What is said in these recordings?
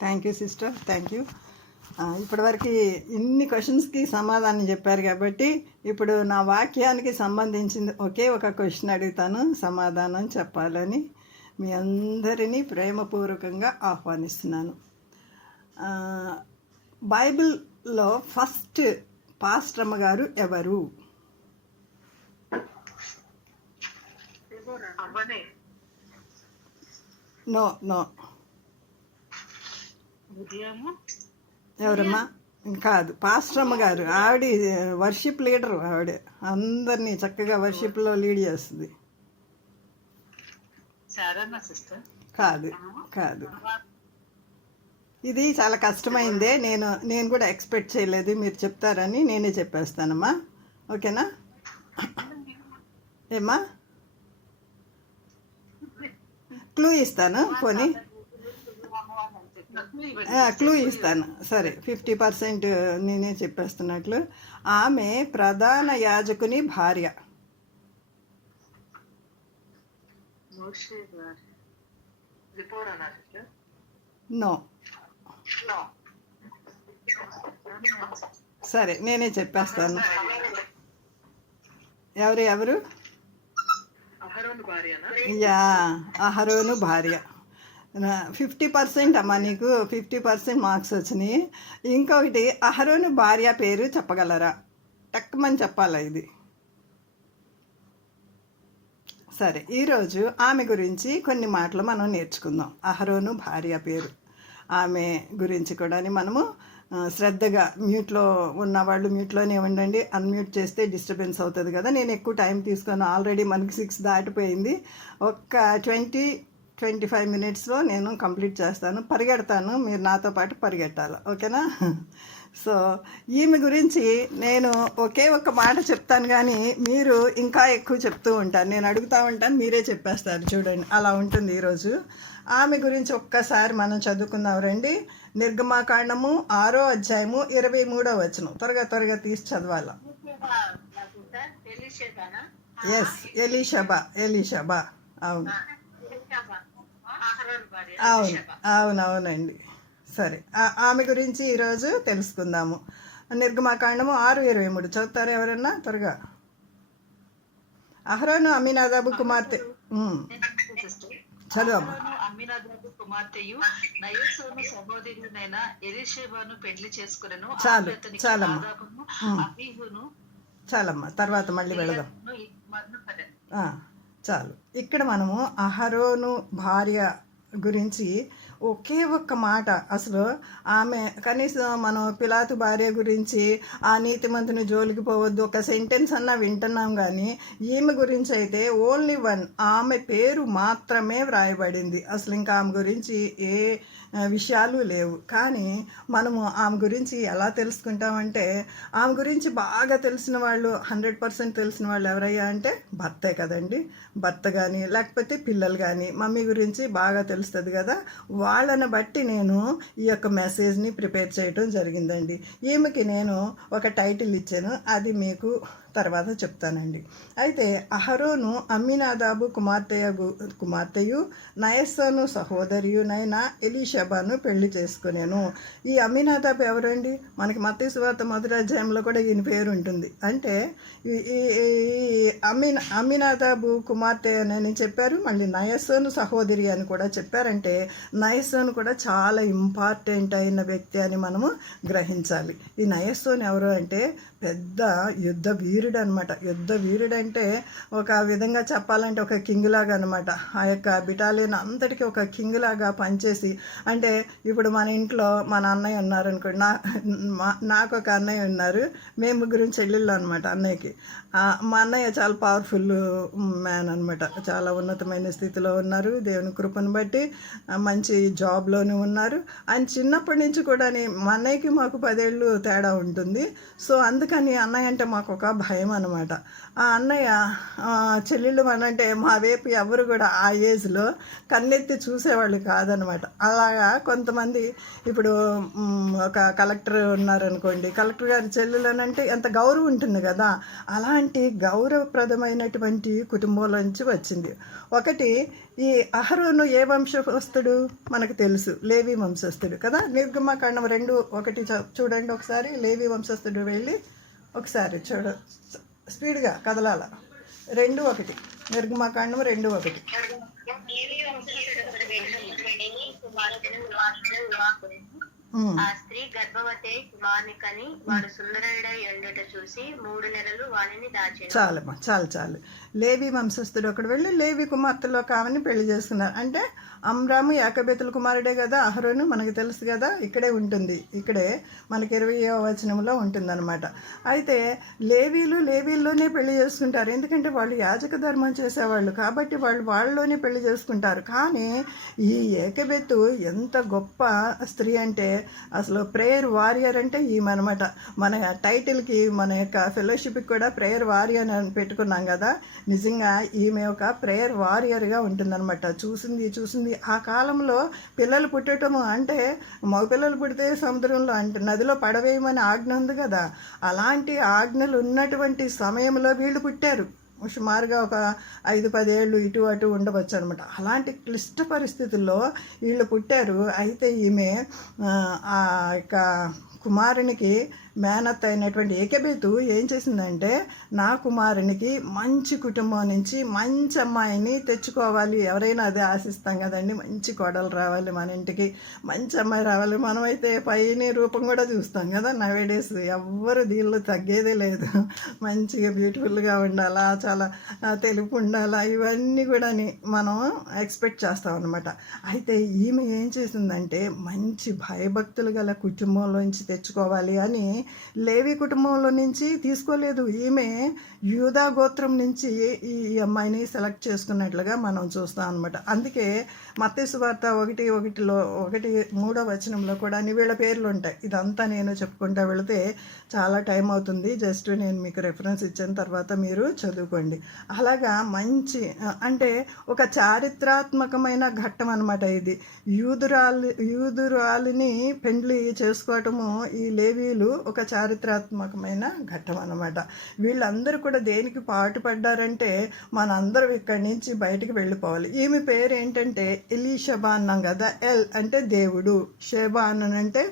Thank you sister, thank you. ఇప్పటివరకు ఇన్ని క్వశ్చన్స్కి సమాధానం చెప్పారు కాబట్టి ఇప్పుడు నా వాక్యానికి సంబంధించింది ఒకే ఒక క్వశ్చన్ అడుగుతాను, సమాధానం చెప్పాలని మీ అందరినీ ప్రేమపూర్వకంగా ఆహ్వానిస్తున్నాను. బైబిల్లో ఫస్ట్ పాస్టర్మ గారు ఎవరు? నో నో, ఎవరమ్మా? కాదు, పాస్టర్మ గారు. ఆవిడ వర్షిప్ లీడర్. ఆవిడ అందరినీ చక్కగా వర్షిప్లో లీడ్ చేస్తుంది. కాదు కాదు, ఇది చాలా కష్టమైందే. నేను కూడా ఎక్స్పెక్ట్ చేయలేదు మీరు చెప్తారని. నేనే చెప్పేస్తానమ్మా, ఓకేనా? ఏమ్మా, క్లూ ఇస్తాను, పోనీ క్లూ ఇస్తాను. సరే, 50% నేనే చెప్పేస్తున్నట్లు. ఆమె ప్రధాన యాజకుని భార్య. నో. సరే, నేనే చెప్పేస్తాను. ఎవరు? యా, అహరోను భార్య. 50% అమ్మా, నీకు 50% మార్క్స్ వచ్చినాయి. ఇంకొకటి, అహరోను భార్య పేరు చెప్పగలరా? టక్కుమని చెప్పాలా ఇది? సరే, ఈరోజు ఆమె గురించి కొన్ని మాటలు మనం నేర్చుకుందాం. అహరోను భార్య పేరు, ఆమె గురించి కూడా మనము శ్రద్ధగా, మ్యూట్లో ఉన్నవాళ్ళు మ్యూట్లోనే ఉండండి. అన్మ్యూట్ చేస్తే డిస్టర్బెన్స్ అవుతుంది కదా. నేను ఎక్కువ టైం తీసుకొని, ఆల్రెడీ మనకి 6 దాటిపోయింది. ఒక్క 20-25 మినిట్స్లో నేను కంప్లీట్ చేస్తాను. పరిగెడతాను, మీరు నాతో పాటు పరిగెట్టాలి, ఓకేనా? సో ఈమె గురించి నేను ఒకే ఒక్క మాట చెప్తాను, కానీ మీరు ఇంకా ఎక్కువ చెప్తూ ఉంటారు. నేను అడుగుతూ ఉంటాను, మీరే చెప్పేస్తారు. చూడండి, అలా ఉంటుంది ఈరోజు. ఆమె గురించి ఒక్కసారి మనం చదువుకుందాం రండి. నిర్గమాకాండము 6వ అధ్యాయము 23వ వచనం. త్వరగా తీసి చదవాల. ఎస్, ఎలీషబా. అవును, అవునండి. సరే, ఆమె గురించి ఈరోజు తెలుసుకుందాము. నిర్గమాకాండము 6:23 చదువుతారు ఎవరన్నా? త్వరగా. అహరోను అమ్మినాదాబు కుమార్తె. చదువమ్మా. అమ్మినాదాబు కుమార్తెయు నయస్సోను సహోదరునైన ఎలీషబాను పెళ్లి చేసుకునెను. చాలమ్మా, తర్వాత మళ్ళీ వెళదాం. చాలు. ఇక్కడ మనము అహరోను భార్య గురించి ఒకే ఒక్క మాట, అసలు ఆమె కనీసం మనం పిలాతు భార్య గురించి ఆ నీతిమంతుని జోలికి పోవద్దు ఒక సెంటెన్స్ అన్నా వింటున్నాం, కానీ ఈమె గురించి అయితే ఓన్లీ వన్, ఆమె పేరు మాత్రమే వ్రాయబడింది. అసలు ఇంకా ఆమె గురించి ఏ విషయాలు లేవు. కానీ మనము ఆమె గురించి ఎలా తెలుసుకుంటామంటే, ఆమె గురించి బాగా తెలిసిన వాళ్ళు, 100% తెలిసిన వాళ్ళు ఎవరయ్యా అంటే భర్తే కదండి. భర్త కానీ లేకపోతే పిల్లలు కానీ, మమ్మీ గురించి బాగా తెలుస్తుంది కదా, వాళ్ళని బట్టి నేను ఈ యొక్క మెసేజ్ని ప్రిపేర్ చేయడం జరిగిందండి. ఈమెకి నేను ఒక టైటిల్ ఇచ్చాను, అది మీకు తర్వాత చెప్తానండి. అయితే అహరోను అమ్మినాదాబు కుమార్తెయు నయస్సోను సహోదరియునైన ఎలీషబాను పెళ్లి చేసుకునేను. ఈ అమ్మినాదాబు ఎవరండి? మనకి మత్తయి సువార్త 1వ అధ్యాయంలో కూడా ఈయన పేరు ఉంటుంది. అంటే ఈ అమ్మినాదాబు కుమార్తె అని చెప్పారు, మళ్ళీ నయస్సోను సహోదరి అని కూడా చెప్పారంటే నయస్సోను కూడా చాలా ఇంపార్టెంట్ అయిన వ్యక్తి అని మనము గ్రహించాలి. ఈ నయస్సోను ఎవరు అంటే పెద్ద యుద్ధ వీరుడు అనమాట. యుద్ధ వీరుడు అంటే ఒక విధంగా చెప్పాలంటే ఒక కింగ్ లాగా అనమాట. ఆ యొక్క బిటాలియన్ అంతటికీ ఒక కింగ్ లాగా పనిచేసి, అంటే ఇప్పుడు మన ఇంట్లో మన అన్నయ్య ఉన్నారు అనుకోండి, నాకు ఒక అన్నయ్య ఉన్నారు, మేము ముగ్గురు చెల్లెళ్ళు అనమాట. అన్నయ్యకి మా అన్నయ్య చాలా పవర్ఫుల్ మ్యాన్ అనమాట. చాలా ఉన్నతమైన స్థితిలో ఉన్నారు, దేవుని కృపను బట్టి మంచి జాబ్లోనే ఉన్నారు. ఆయన చిన్నప్పటి నుంచి కూడా మా అన్నయ్యకి మాకు 10 ఏళ్ళు తేడా ఉంటుంది. సో అందుకని అన్నయ్య అంటే మాకు ఒక భయం అనమాట. ఆ అన్నయ్య చెల్లెళ్ళు అనంటే మా వైపు ఎవరు కూడా ఆ ఏజ్లో కన్నెత్తి చూసేవాళ్ళు కాదనమాట. అలాగా కొంతమంది, ఇప్పుడు ఒక కలెక్టర్ ఉన్నారనుకోండి, కలెక్టర్ గారి చెల్లెలు అని అంటే ఎంత గౌరవం ఉంటుంది కదా, అలాంటి ఇలాంటి గౌరవప్రదమైనటువంటి కుటుంబంలోంచి వచ్చింది. ఒకటి, ఈ అహరోను ఏ వంశస్థుడు మనకు తెలుసు, లేవి వంశస్థుడు కదా. నిర్గమకాండం 2:1 చూడండి ఒకసారి. లేవి వంశస్థుడు వెళ్ళి ఒకసారి స్పీడ్గా కదలాల. 2:1 నిర్గమకాండం 2:1. ఆ స్త్రీ గర్భవతి కుమారుని కని వాడు సుందరుడై ఉండట చూసి 3 నెలలు వానిని దాచెను. చాలు. లేవి వంశస్థుడు ఒకడు వెళ్ళి లేవి కుమార్తెలో కావని పెళ్లి చేసుకున్నారు. అంటే అమ్రాము యాకోబేతుల కుమారుడే కదా. అహరోను మనకు తెలుసు కదా, ఇక్కడే ఉంటుంది. ఇక్కడే మనకి 20వ వచనంలో ఉంటుందన్నమాట. అయితే లేవీల్లోనే పెళ్లి చేసుకుంటారు. ఎందుకంటే వాళ్ళు యాజక ధర్మం చేసేవాళ్ళు కాబట్టి వాళ్ళలోనే పెళ్లి చేసుకుంటారు. కానీ ఈ ఏకబెత్తు ఎంత గొప్ప స్త్రీ అంటే అసలు ప్రేయర్ వారియర్ అంటే ఈమె అనమాట. మన టైటిల్కి, మన యొక్క ఫెలోషిప్కి కూడా ప్రేయర్ వారియర్ అని పెట్టుకున్నాం కదా. నిజంగా ఈమె ఒక ప్రేయర్ వారియర్గా ఉంటుందన్నమాట. చూసింది ఆ కాలంలో పిల్లలు పుట్టటము అంటే మగపిల్లలు పుడితే సముద్రంలో అంటే నదిలో పడవేయమని ఆజ్ఞ ఉంది కదా. అలాంటి ఆజ్ఞలు ఉన్నటువంటి సమయంలో వీళ్ళు పుట్టారు. సుమారుగా ఒక 5-10 ఏళ్ళు ఇటు అటు ఉండవచ్చు అనమాట. అలాంటి క్లిష్ట పరిస్థితుల్లో వీళ్ళు పుట్టారు. అయితే ఈమె ఆ యొక్క కుమారునికి మేనత్ అయినటువంటి ఏకబేతు ఏం చేసిందంటే, నా కుమారునికి మంచి కుటుంబం నుంచి మంచి అమ్మాయిని తెచ్చుకోవాలి. ఎవరైనా అదే ఆశిస్తాం కదండి, మంచి కోడలు రావాలి మన ఇంటికి, మంచి అమ్మాయి రావాలి. మనమైతే పైన రూపం కూడా చూస్తాం కదా నవేడేస్. ఎవ్వరు దీనిలో తగ్గేదే లేదు. మంచిగా బ్యూటిఫుల్గా ఉండాలా, చాలా తెలుపు ఉండాలా, ఇవన్నీ కూడా మనం ఎక్స్పెక్ట్ చేస్తాం అనమాట. అయితే ఈమె ఏం చేసిందంటే, మంచి భయభక్తులు గల కుటుంబంలోంచి తెచ్చుకోవాలి అని లేవి కుటుంబంలో నుంచి తీసుకోలేదు. ఈమె యూదా గోత్రం నుంచి ఈ అమ్మాయిని సెలెక్ట్ చేసుకున్నట్లుగా మనం చూస్తాం అనమాట. అందుకే మత్తయి సువార్త 1:3 వచనంలో కూడా వీళ్ళ పేర్లు ఉంటాయి. ఇదంతా నేను చెప్పుకుంటా వెళితే చాలా టైం అవుతుంది. జస్ట్ నేను మీకు రెఫరెన్స్ ఇచ్చిన తర్వాత మీరు చదువుకోండి. అలాగా మంచి అంటే ఒక చారిత్రాత్మకమైన ఘట్టం అనమాట ఇది. యూదురాలిని పెండ్లి చేసుకోవటము ఈ లేవీలు ఒక చారిత్రాత్మకమైన ఘట్టం అన్నమాట. వీళ్ళందరూ కూడా దేనికి పాటుపడ్డారంటే, మనందరం ఇక్కడి నుంచి బయటికి వెళ్ళిపోవాలి. ఈమె పేరు ఏంటంటే ఎలీషబా అన్నాం కదా. ఎల్ అంటే దేవుడు, షెబాన్ అంటే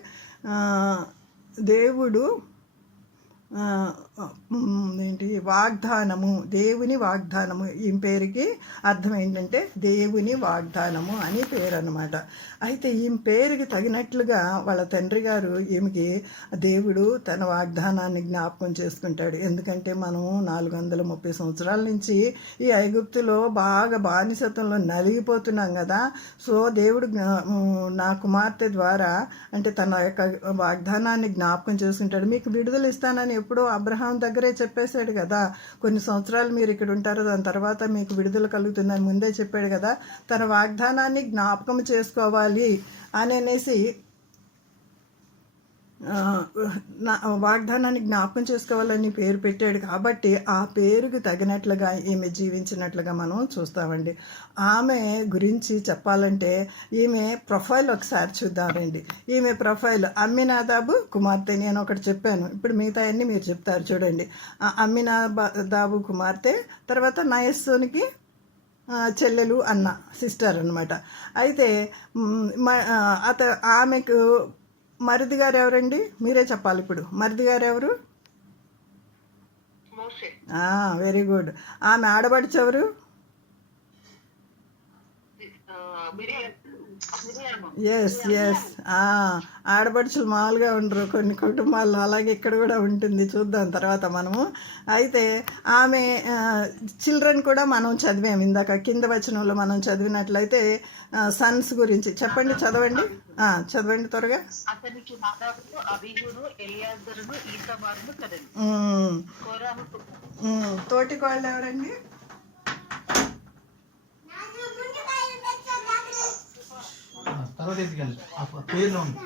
దేవుడు, ఏంటి వాగ్దానము, దేవుని వాగ్దానము. ఈ పేరుకి అర్థం ఏంటంటే దేవుని వాగ్దానము అని పేరు అన్నమాట. అయితే ఈ పేరుకి తగినట్లుగా వాళ్ళ తండ్రి గారు ఈమెకి దేవుడు తన వాగ్దానాన్ని జ్ఞాపకం చేసుకుంటాడు. ఎందుకంటే మనము 430 సంవత్సరాల నుంచి ఈ ఐగుప్తులో బాగా బానిసత్వంలో నలిగిపోతున్నాం కదా. సో దేవుడు నా కుమార్తె ద్వారా అంటే తన యొక్క వాగ్దానాన్ని జ్ఞాపకం చేసుకుంటాడు. మీకు విడుదల ఇస్తానని ఎప్పుడో అబ్రహాం దగ్గరే చెప్పేశాడు కదా. కొన్ని సంవత్సరాలు మీరు ఇక్కడ ఉంటారు, దాని తర్వాత మీకు విడుదల కలుగుతుందని ముందే చెప్పాడు కదా. తన వాగ్దానాన్ని జ్ఞాపకం చేసుకోవాలి అనేసి వాగ్దానాన్ని జ్ఞాపకం చేసుకోవాలని పేరు పెట్టాడు. కాబట్టి ఆ పేరుకు తగినట్లుగా ఈమె జీవించినట్లుగా మనం చూస్తామండి. ఆమె గురించి చెప్పాలంటే ఈమె ప్రొఫైల్ ఒకసారి చూద్దామండి. ఈమె ప్రొఫైల్ అమ్మినాదాబు కుమార్తె. నేను ఒకటి చెప్పాను, ఇప్పుడు మిగతా అన్నీ మీరు చెప్తారు చూడండి. అమ్మినాదాబు కుమార్తె, తర్వాత నయస్సోనికి చెల్లెలు అన్న సిస్టర్ అనమాట. అయితే ఆమెకు మరిది గారు ఎవరండి? మీరే చెప్పాలి ఇప్పుడు. మరిది గారు ఎవరు? Very good. ఆమె ఆడబడిచి ఎవరు? ఎస్ ఆడపడుచులు మామూలుగా ఉండరు కొన్ని కుటుంబాల్లో, అలాగే ఇక్కడ కూడా ఉంటుంది. చూద్దాం తర్వాత మనము. అయితే ఆమె చిల్డ్రన్ కూడా మనం చదివాము ఇందాక కింద వచనంలో. మనం చదివినట్లయితే సన్స్ గురించి చెప్పండి, చదవండి త్వరగా. తోటి కోళ్ళు ఎవరండి? తర్వాత ఎత్తుకెళ్ళి ఆ పేర్లో ఉంది.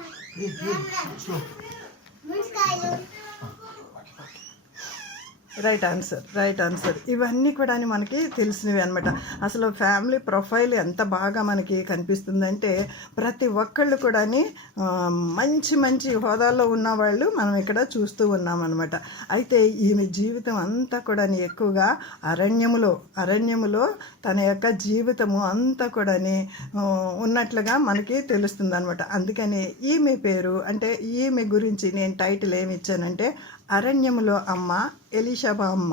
రైట్ ఆన్సర్ ఇవన్నీ కూడా మనకి తెలిసినవి అనమాట. అసలు ఫ్యామిలీ ప్రొఫైల్ ఎంత బాగా మనకి కనిపిస్తుందంటే ప్రతి ఒక్కళ్ళు కూడా మంచి మంచి హోదాల్లో ఉన్నవాళ్ళు మనం ఇక్కడ చూస్తూ ఉన్నామన్నమాట. అయితే ఈమె జీవితం అంతా కూడా ఎక్కువగా అరణ్యములో తన యొక్క జీవితము అంతా కూడా ఉన్నట్లుగా మనకి తెలుస్తుంది అనమాట. అందుకని ఈమె పేరు అంటే ఈమె గురించి నేను టైటిల్ ఏమి ఇచ్చానంటే అరణ్యములో అమ్మ ఎలీషబమ్మ.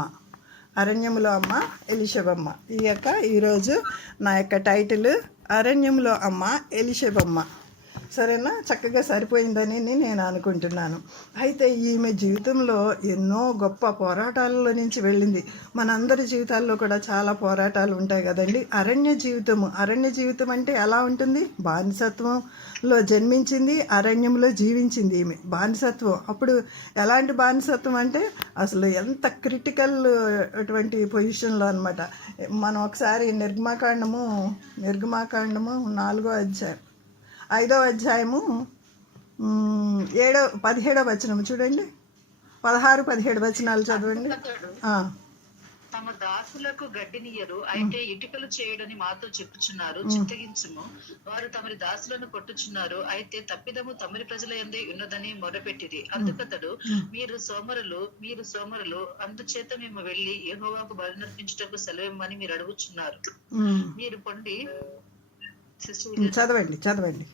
ఈరోజు నా యొక్క టైటిల్ అరణ్యంలో అమ్మ ఎలీషబమ్మ. సరేనా, చక్కగా సరిపోయిందని నేను అనుకుంటున్నాను. అయితే ఈమె జీవితంలో ఎన్నో గొప్ప పోరాటాలలో నుంచి వెళ్ళింది. మనందరి జీవితాల్లో కూడా చాలా పోరాటాలు ఉంటాయి కదండి. అరణ్య జీవితం అంటే ఎలా ఉంటుంది? బానిసత్వంలో జన్మించింది, అరణ్యంలో జీవించింది ఈమె. బానిసత్వం అప్పుడు ఎలాంటి బానిసత్వం అంటే అసలు ఎంత క్రిటికల్ అటువంటి పొజిషన్లో అనమాట. మనం ఒకసారి నిర్గమాకాండము 4వ అధ్యాయం 5వ అధ్యాయము 17వ వచనం చూడండి. 16-17 వచనాలు చదవండి. తమ దాసులకు గడ్డినియరు, అయితే ఇటుకలు చేయడని మాతో చెప్పుచున్నారు, చింతగించుము. వారు తమరి దాసులను కొట్టుచున్నారు, అయితే తప్పిదము తమరి ప్రజల యందే ఉన్నదని మొరపెట్టిరి. అందుకతడు, మీరు సోమరులు, అందుచేత మేము వెళ్లి యెహోవాకు బలి నర్పించుటకు సెలవిమ్మని మీరు అడుగుచున్నారు. మీరు పొండి చదవండి.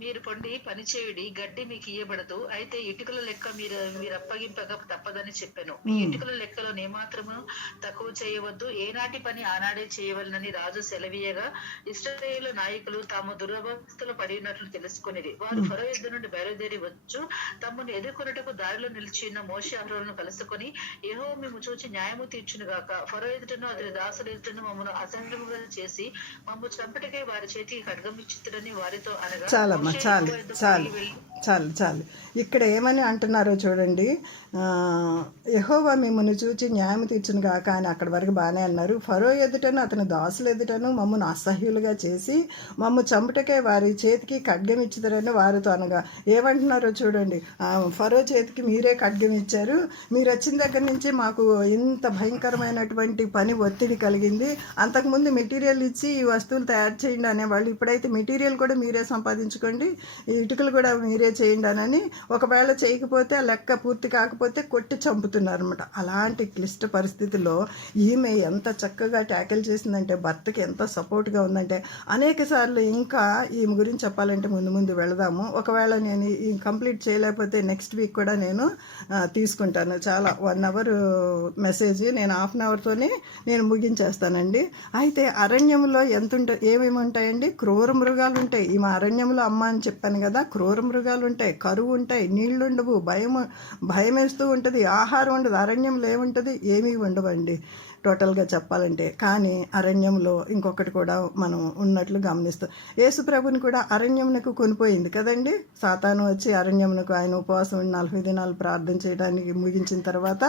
మీరు పొండి పని చేయుడి, గడ్డి మీకు ఇయ్యబడదు, అయితే ఇటుకల లెక్క మీరు అప్పగింపక తప్పదని చెప్పాను. మీ ఇటుకల లెక్కలో ఏమాత్రము తక్కువ చేయవద్దు, ఏనాటి పని ఆనాడే చేయవలనని రాజు సెలవీయగా ఇశ్రాయేలు నాయకులు తాము దురవస్థలు పడి ఉన్నట్లు తెలుసుకునేది. వారు ఫరో యుద్ధ నుండి బయలుదేరి వచ్చు తమను ఎదుర్కొనుటకు దారిలో నిలిచిన మోషే అహరోనులను కలుసుకొని, యెహోవా మేము చూచి న్యాయము తీర్చును గాక, ఫరో ఎదుటను అతని దాసుల ఎదుటను మమ్మల్ని అసహ్యముగా చేసి మమ్ము చంపటకై వారి చేతికి ఖడ్గం ఇచ్చితుడని వారితో అనగా, చాలు. ఇక్కడ ఏమని అంటున్నారో చూడండి. యెహోవా మిమ్మల్ని చూచి న్యాయం తీర్చును గాక అని అక్కడి వరకు బాగానే అన్నారు. ఫరో ఎదుటను అతని దాసుల ఎదుటను మమ్మల్ని అసహ్యులుగా చేసి మమ్ము చంపుటకే వారి చేతికి ఖడ్గం ఇచ్చిదరని వారితో అనగా ఏమంటున్నారో చూడండి. ఫరో చేతికి మీరే ఖడ్గం ఇచ్చారు, మీరు వచ్చిన దగ్గర నుంచి మాకు ఇంత భయంకరమైనటువంటి పని ఒత్తిడి కలిగింది. అంతకుముందు మెటీరియల్ ఇచ్చి ఈ వస్తువులు తయారు చేయండి అనేవాళ్ళు, ఇప్పుడైతే మెటీరియల్ కూడా మీరే సంపాదించుకోండి, ఈ ఇటుకలు కూడా మీరే చేయండి అని. ఒకవేళ చేయకపోతే ఆ లెక్క పూర్తి కాకపోతే కొట్టి చంపుతున్నారు అనమాట. అలాంటి క్లిష్ట పరిస్థితుల్లో ఈమె ఎంత చక్కగా ట్యాకిల్ చేసిందంటే, భర్తకి ఎంత సపోర్ట్గా ఉందంటే. అనేక సార్లు ఇంకా ఈమె గురించి చెప్పాలంటే ముందు వెళదాము. ఒకవేళ నేను ఈ కంప్లీట్ చేయలేకపోతే నెక్స్ట్ వీక్ కూడా నేను తీసుకుంటాను. చాలా 1 అవర్ మెసేజ్ నేను 1/2 అవర్తోనే నేను ముగించేస్తానండి. అయితే అరణ్యంలో ఏమేమి ఉంటాయండి? క్రూర మృగాలు ఉంటాయి. ఈమె అరణ్యంలో అమ్మ అని చెప్పాను కదా. క్రూర మృగాలు ఉంటాయి, కరువు ఉంటాయి, నీళ్లుండవు, భయం వేస్తూ ఉంటుంది, ఆహారం ఉండదు. అరణ్యంలో ఏముంటుంది? ఏమీ ఉండవండి టోటల్గా చెప్పాలంటే. కానీ అరణ్యంలో ఇంకొకటి కూడా మనం ఉన్నట్లు గమనిస్తాం. యేసు ప్రభుని కూడా అరణ్యమునకు కొనిపోయింది కదండి. సాతాను వచ్చి అరణ్యమునకు ఆయన ఉపవాసం 40 దినాలు ప్రార్థన చేయడానికి ముగించిన తర్వాత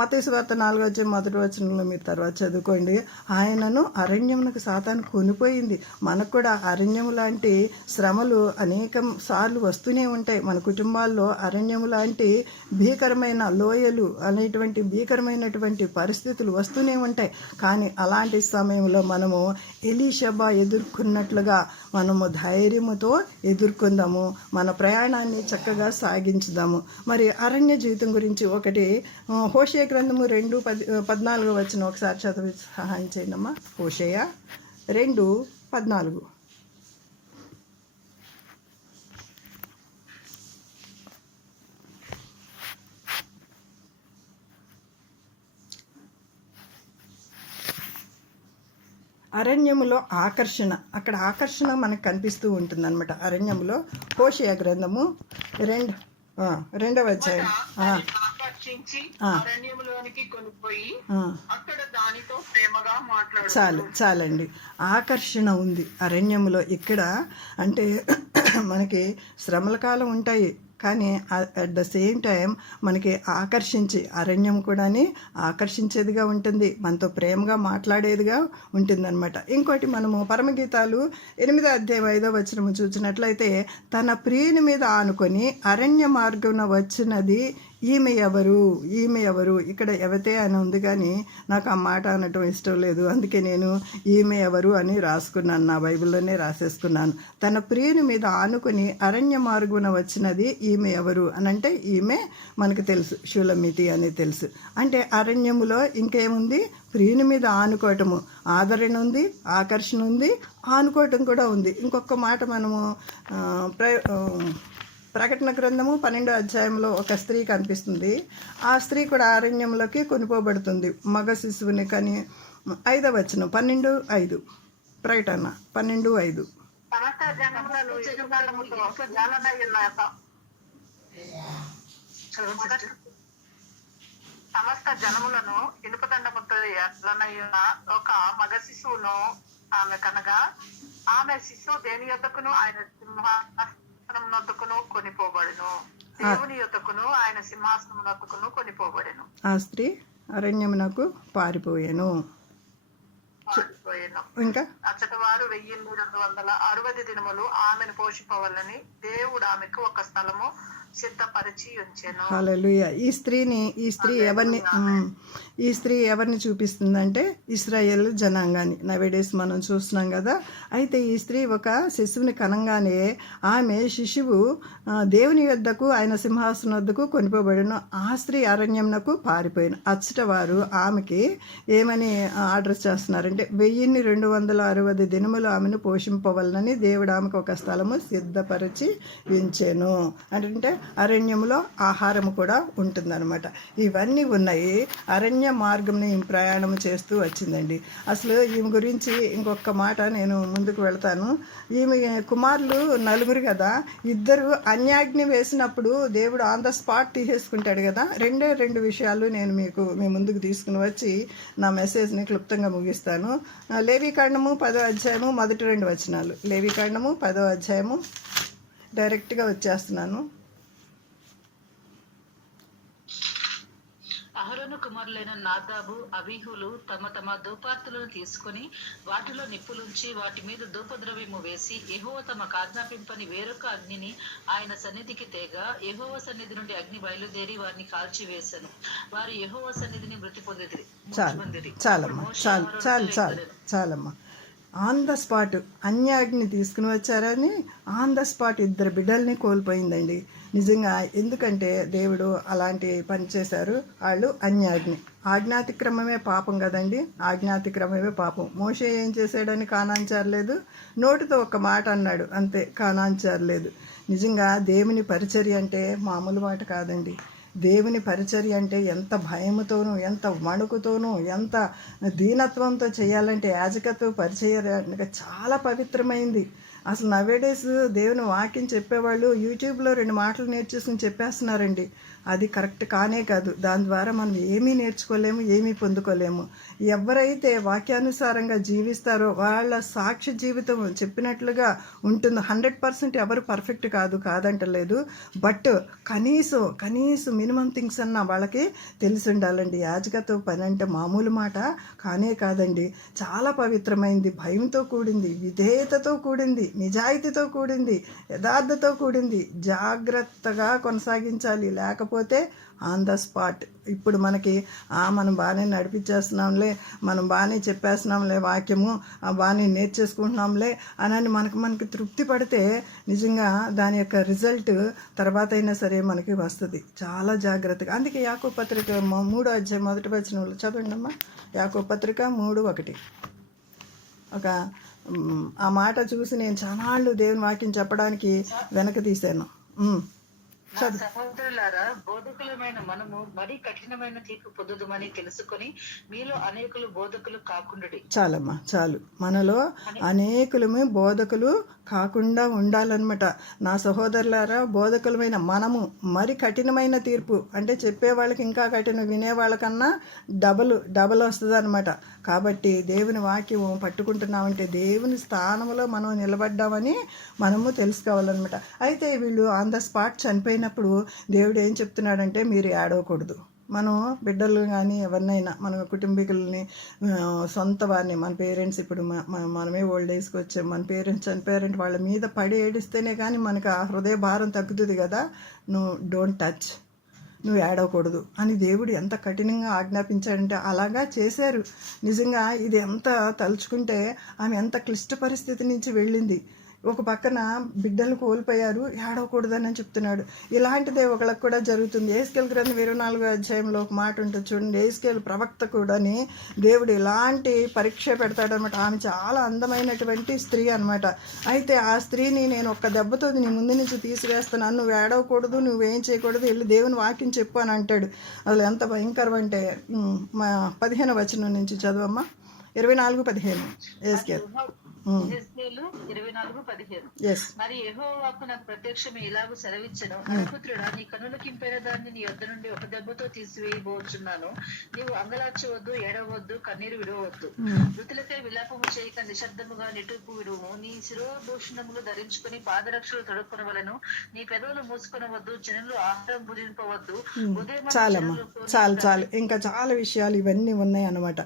మత్తయి సువార్త 4వ అధ్యాయం 1వ వచనంలో మీరు తర్వాత చదువుకోండి. ఆయనను అరణ్యమునకు సాతాను కొనిపోయింది. మనకు కూడా అరణ్యము లాంటి శ్రమలు అనేక సార్లు వస్తూనే ఉంటాయి. మన కుటుంబాల్లో అరణ్యము లాంటి భీకరమైన లోయలు అనేటువంటి భీకరమైనటువంటి పరిస్థితులు వస్తూనే ఉంటాయి. కానీ అలాంటి సమయంలో మనము ఎలీషబా ఎదుర్కొన్నట్లుగా మనము ధైర్యముతో ఎదుర్కొందాము, మన ప్రయాణాన్ని చక్కగా సాగించుదాము. మరి అరణ్య జీవితం గురించి ఒకటి హోషేయ గ్రంథము 2:14 వచ్చిన ఒకసారి చదివి సహాయం చేయండమ్మా. హోషేయ 2:14. అరణ్యములో ఆకర్షణ, అక్కడ ఆకర్షణ మనకు కనిపిస్తూ ఉంటుందన్నమాట. అరణ్యములో హోషేయ గ్రంథము 2వ అధ్యాయం. చాలండి. ఆకర్షణ ఉంది అరణ్యములో. ఇక్కడ అంటే మనకి శ్రమల కాలం ఉంటాయి, కానీ అట్ ద సేమ్ టైం మనకి అరణ్యం కూడా ఆకర్షించేదిగా ఉంటుంది, మనతో ప్రేమగా మాట్లాడేదిగా ఉంటుందన్నమాట. ఇంకోటి మనము పరమగీతాలు 8వ అధ్యాయం 5వ వచనము చూసినట్లయితే, తన ప్రియుని మీద ఆనుకొని అరణ్య మార్గమున వచ్చినది ఈమె ఎవరు ఇక్కడ ఎవతే అని ఉంది, కానీ నాకు ఆ మాట అనటం ఇష్టం లేదు. అందుకే నేను ఈమె ఎవరు అని రాసుకున్నాను, నా బైబిల్లోనే రాసేసుకున్నాను. తన ప్రియుని మీద ఆనుకుని అరణ్య మార్గున వచ్చినది ఈమె ఎవరు అని అంటే ఈమె మనకు తెలుసు, షూలమితి అని తెలుసు. అంటే అరణ్యములో ఇంకేముంది? ప్రియుని మీద ఆనుకోవటము. ఆదరణ ఉంది, ఆకర్షణ ఉంది, ఆనుకోవటం కూడా ఉంది. ఇంకొక మాట మనము ప్రకటన గ్రంథము 12వ అధ్యాయంలో ఒక స్త్రీ కనిపిస్తుంది. ఆ స్త్రీ కూడా అరణ్యంలోకి కొనిపోబడుతుంది, మగ శిశువుని కని. 5వ వచనం 12:5 ప్రకటన 12:5. సమస్త జనములను ఇనుపదండముతో ఎట్లనయ్యున్న ఒక మగ శిశువును ఆమె కనగా, ఆమె శిశువు దేని యొద్దకును ఆయన సింహాసనం నొద్దకును కొనిపోబడును, దేవుని యొద్దకును ఆయన సింహాసనం నొద్దకును కొనిపోబడును. ఆ స్త్రీ అరణ్యమునకు పారిపోయాను. ఇంకా అచ్చట వారు 1260 దినములు ఆమెను పోషిపోవాలని దేవుడు ఆమెకు ఒక స్థలము సిద్ధపరిచి ఉంచెను. హల్లెలూయా. ఈ స్త్రీ ఎవరిని చూపిస్తుందంటే ఇశ్రాయేల్ జనాంగాన్ని. నవేడేస్ మనం చూస్తున్నాం కదా. అయితే ఈ స్త్రీ ఒక శిశువుని కనంగానే ఆమె శిశువు దేవుని వద్దకు ఆయన సింహాసనం వద్దకు కొనిపోబడిన. ఆ స్త్రీ అరణ్యంనకు పారిపోయిన. అచ్చట వారు ఆమెకి ఏమని ఆర్డర్ చేస్తున్నారంటే 1260 దినములు ఆమెను పోషింపవలనని దేవుడు ఆమెకు ఒక స్థలము సిద్ధపరిచి ఉంచెను. అంటే అరణ్యంలో ఆహారం కూడా ఉంటుందన్నమాట. ఇవన్నీ ఉన్నాయి. అరణ్య మార్గంని ప్రయాణం చేస్తూ వచ్చిందండి. అసలు ఈమె గురించి ఇంకొక మాట నేను ముందుకు వెళ్తాను. ఈమె కుమారులు 4 కదా. 2 అన్యాజ్ఞ వేసినప్పుడు దేవుడు ఆన్ ద స్పాట్ తీసేసుకుంటాడు కదా. 2 విషయాలు నేను మీ ముందుకు తీసుకుని వచ్చి నా మెసేజ్ని క్లుప్తంగా ముగిస్తాను. లేవీకాండము 10వ అధ్యాయము మొదటి 2 వచనాలు. లేవీకాండము 10వ అధ్యాయము డైరెక్ట్గా వచ్చేస్తున్నాను. అహరోను కుమారులైన నాదాబు, అబీహులు తమ తమ ధూపార్తులను తీసుకుని వాటిలో నిప్పులుంచి వాటి మీద ధూపద్రవ్యము వేసి యెహోవా తమకు ఆజ్ఞాపింపని వేరొక అగ్నిని ఆయన సన్నిధికి తేగా, యెహోవా సన్నిధి నుండి అగ్ని బయలుదేరి వారిని కాల్చివేశాను. వారు యెహోవా సన్నిధిని మృతి పొందిరి. చాలమ్మా. ఆన్ ద స్పాట్ అన్యాగ్ని తీసుకుని వచ్చారని ఆన్ ద స్పాట్ 2 బిడ్డల్ని కోల్పోయిందండి. నిజంగా ఎందుకంటే దేవుడు అలాంటి పని చేశారు. వాళ్ళు ఆజ్ఞాతిక్రమమే పాపం కదండి. ఆజ్ఞాతిక్రమమే పాపం. మోషే ఏం చేశాడని కానాంచారలేదు, నోటితో ఒక మాట అన్నాడు అంతే, కానాంచారలేదు. నిజంగా దేవుని పరిచర్య అంటే మామూలు మాట కాదండి. దేవుని పరిచర్య అంటే ఎంత భయముతోనూ, ఎంత వణుకుతోనూ, ఎంత దీనత్వంతో చేయాలంటే యాజకత్వ పరిచర్య చాలా పవిత్రమైంది. అసలు నవేడేస్ దేవుని వాక్యం చెప్పేవాళ్ళు యూట్యూబ్లో 2 మాటలు నేర్చేసుకుని చెప్పేస్తున్నారండి. అది కరెక్ట్ కానే కాదు. దాని ద్వారా మనం ఏమీ నేర్చుకోలేము, ఏమీ పొందుకోలేము. ఎవరైతే వాక్యానుసారంగా జీవిస్తారో వాళ్ళ సాక్షి జీవితం చెప్పినట్లుగా ఉంటుంది. 100% ఎవరు పర్ఫెక్ట్ కాదంటలేదు. బట్ కనీసం మినిమం థింగ్స్ అన్న వాళ్ళకి తెలిసి ఉండాలండి. యాజకత్వ పని అంటే మామూలు మాట కానే కాదండి. చాలా పవిత్రమైంది, భయంతో కూడింది, విధేయతతో కూడింది, నిజాయితీతో కూడింది, యథార్థతో కూడింది. జాగ్రత్తగా కొనసాగించాలి. లేకపోతే ఆన్ ద స్పాట్ ఇప్పుడు మనకి మనం బాగానే నడిపించేస్తున్నాంలే, మనం బాగానే చెప్పేస్తున్నాంలే, వాక్యము బాగానే నేర్చేసుకుంటున్నాంలే అని మనకి తృప్తి పడితే నిజంగా దాని యొక్క రిజల్ట్ తర్వాత అయినా సరే మనకి వస్తుంది. చాలా జాగ్రత్తగా. అందుకే యాకోబు పత్రిక 3వ అధ్యాయం 1వ వచనంలో చదవండి అమ్మా. యాకోబు పత్రిక 3:1. ఆ మాట చూసి నేను చాలాళ్ళు దేవుని వాక్యం చెప్పడానికి వెనక తీశాను. సహోదరులారా, బోధకులమైన మనము మరీ కఠినమైన తీర్పు పొందుదమని తెలుసుకొని మీలో అనేకులు బోధకులు కాకుండుడి. చాలమ్మా, చాలు. మనలో అనేకులము బోధకులు కాకుండా ఉండాలన్నమాట. నా సహోదరులారా, బోధకులమైన మనము మరి కఠినమైన తీర్పు అంటే చెప్పేవాళ్ళకి ఇంకా కఠినం, వినేవాళ్ళకన్నా డబల్ వస్తుంది అనమాట. కాబట్టి దేవుని వాక్యం పట్టుకుంటున్నామంటే దేవుని స్థానంలో మనం నిలబడ్డామని మనము తెలుసుకోవాలన్నమాట. అయితే వీళ్ళు ఆన్ ద స్పాట్ చనిపోయినప్పుడు దేవుడు ఏం చెప్తున్నాడంటే మీరు ఏడవకూడదు. మనం బిడ్డలు కానీ ఎవరినైనా మన కుటుంబీకులని, సొంత వారిని, మన పేరెంట్స్, ఇప్పుడు మనమే ఓల్డ్ ఏజ్కి వచ్చాం, మన పేరెంట్స్ చనిపోయారంటే వాళ్ళ మీద పడి ఏడిస్తేనే కానీ మనకు ఆ హృదయ భారం తగ్గుతుంది కదా. Don't touch. నువ్వు ఏడవకూడదు అని దేవుడు ఎంత కఠినంగా ఆజ్ఞాపించాడంటే అలాగా చేశారు. నిజంగా ఇది ఎంత తలుచుకుంటే ఆమె ఎంత క్లిష్ట పరిస్థితి నుంచి వెళ్ళింది. ఒక పక్కన బిడ్డలు కోల్పోయారు, ఏడవకూడదని చెప్తున్నాడు. ఇలాంటిదే ఒకళ్ళకి కూడా జరుగుతుంది. యేస్కేలు గ్రంథం 24వ అధ్యాయంలో ఒక మాట ఉంటుంది చూడండి. యేస్కేలు ప్రవక్త కూడాని దేవుడు ఇలాంటి పరీక్ష పెడతాడనమాట. ఆమె చాలా అందమైనటువంటి స్త్రీ అనమాట. అయితే ఆ స్త్రీని నేను ఒక్క దెబ్బతో నీ ముందు నుంచి తీసివేస్తున్నాను, నువ్వు ఏడవకూడదు, నువ్వేం చేయకూడదు, వెళ్ళి దేవుని వాక్యం చెప్పు అని అంటాడు. అసలు ఎంత భయంకరం అంటే 15వ వచనం నుంచి చదవమ్మా. 24:15 యేస్కేలు. 24:15. మరి యెహోవాకు నాకు ప్రత్యక్షమే ఇలాగూ సెలవిచ్చెను, నరపుత్రుడా, నీ కన్నులకింపైన దాన్ని నీ యొద్ద నుండి ఒక దెబ్బతో తీసివేయబోచున్నాను. నీవు అంగలార్చవద్దు, ఏడవద్దు, కన్నీరు విడవద్దు. మృతులకై విలాపము చేయక నిశ్శబ్దముగా నిట్టూర్పు విడుము. నీ శిరోభూషణములు ధరించుకుని పాదరక్షలు తొడుక్కునవలెను. నీ పెదవులు మూసుకొనవద్దు, జనులు ఆహారం భుజింపవద్దు. చాలు ఇంకా చాలా విషయాలు ఇవన్నీ ఉన్నాయి అన్నమాట.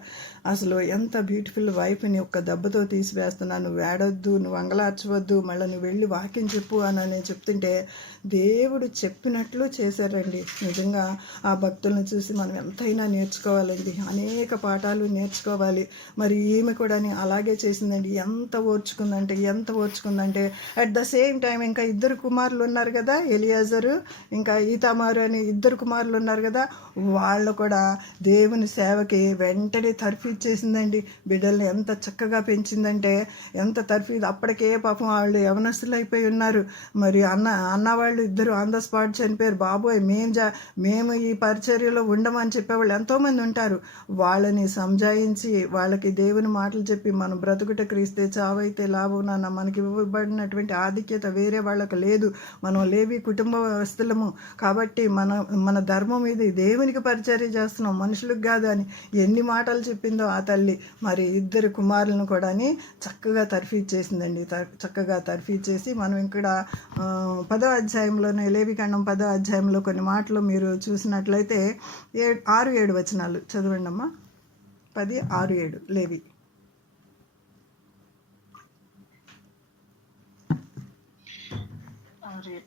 అసలు ఎంత బ్యూటిఫుల్ వైఫ్ని ఒక్క దెబ్బతో తీసివేస్తున్నాను, నువ్వు ఏడొద్దు, నువ్వు అంగలార్చవద్దు, మళ్ళీ నువ్వు వెళ్ళి వాక్యం చెప్పు అని నేను చెప్తుంటే దేవుడు చెప్పినట్లు చేశారండి. నిజంగా ఆ భక్తులను చూసి మనం ఎంతైనా నేర్చుకోవాలండి, అనేక పాఠాలు నేర్చుకోవాలి. మరి ఈమె కూడా అలాగే చేసిందండి. ఎంత ఓర్చుకుందంటే అట్ ద సేమ్ టైం ఇంకా 2 కుమారులు ఉన్నారు కదా, ఎలియాజరు ఇంకా ఈతామారు అని 2 కుమారులు ఉన్నారు కదా, వాళ్ళు కూడా దేవుని సేవకి వెంటనే తర్ఫీదు చేసిందండి. బిడ్డల్ని ఎంత చక్కగా పెంచిందంటే ఎంత తర్ఫీదు. అప్పటికే పాపం వాళ్ళు యవనస్తులు అయిపోయి ఉన్నారు. మరి అన్న వాళ్ళు 2 ఆన్ ద స్పాట్ చనిపోయారు. బాబోయ్, మేము ఈ పరిచర్యలో ఉండమని చెప్పేవాళ్ళు ఎంతోమంది ఉంటారు. వాళ్ళని సంజాయించి వాళ్ళకి దేవుని మాటలు చెప్పి మనం బ్రతుకుట క్రీస్తే చావైతే లాభం నాన్న, మనకి ఇవ్వబడినటువంటి ఆధిక్యత వేరే వాళ్ళకి లేదు, మనం లేవి కుటుంబస్తులము కాబట్టి మన ధర్మం ఇది, దేవునికి పరిచర్య చేస్తున్నాం, మనుషులకు కాదు అని ఎన్ని మాటలు చెప్పిందో ఆ తల్లి. మరి 2 కుమారులను కూడా చక్కగా తర్ఫీదు చేసిందండి. చక్కగా తర్ఫీదు చేసి మనం ఇక్కడ 10వ అధ్యాయంలోనే, లేవికాండం 10వ అధ్యాయంలో కొన్ని మాటలు మీరు చూసినట్లయితే 6-7 వచనాలు చదవండి అమ్మా. 10:6-7 లేవి.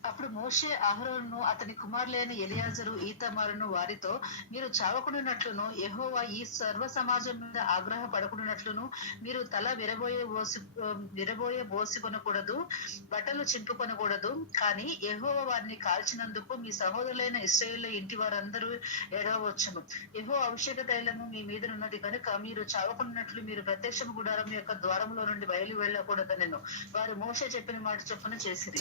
అప్పుడు మోషే అహరోనును అతని కుమారులైన ఎలియాజరు ఈతామారును వారితో, మీరు చావకుండానట్లును యెహోవా ఈ సర్వ సమాజం మీద ఆగ్రహపడకుండానట్లును మీరు తల విరబోయబోసుకొనకూడదు, బట్టలు చింపుకొనకూడదు. కానీ యెహోవా వారిని కాల్చినందుకు మీ సహోదరులైన ఇశ్రాయేలు ఇంటి వారందరూ ఏడవచ్చును. యెహోవా అభిషేక తైలము మీ మీద ఉన్నది కనుక మీరు చావకుండానట్లు మీరు ప్రత్యక్ష గుడారం యొక్క ద్వారంలో నుండి బయలు వెళ్ళకూడదనెను. వారు మోషే చెప్పిన మాట చొప్పున చేసిరి.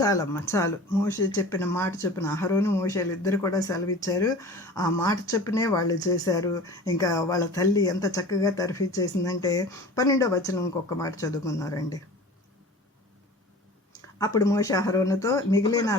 చాలు మోషే చెప్పిన మాట చొప్పున అహరోను మోషేలు 2 కూడా సెలవిచ్చారు. ఆ మాట చొప్పునే వాళ్ళు చేశారు. ఇంకా వాళ్ళ తల్లి ఎంత చక్కగా తర్ఫీదు చేసిందంటే 12వ వచనం ఇంకొక మాట చదువుకున్నారండి. అప్పుడు మోషే అహరోనుతో మిగిలిన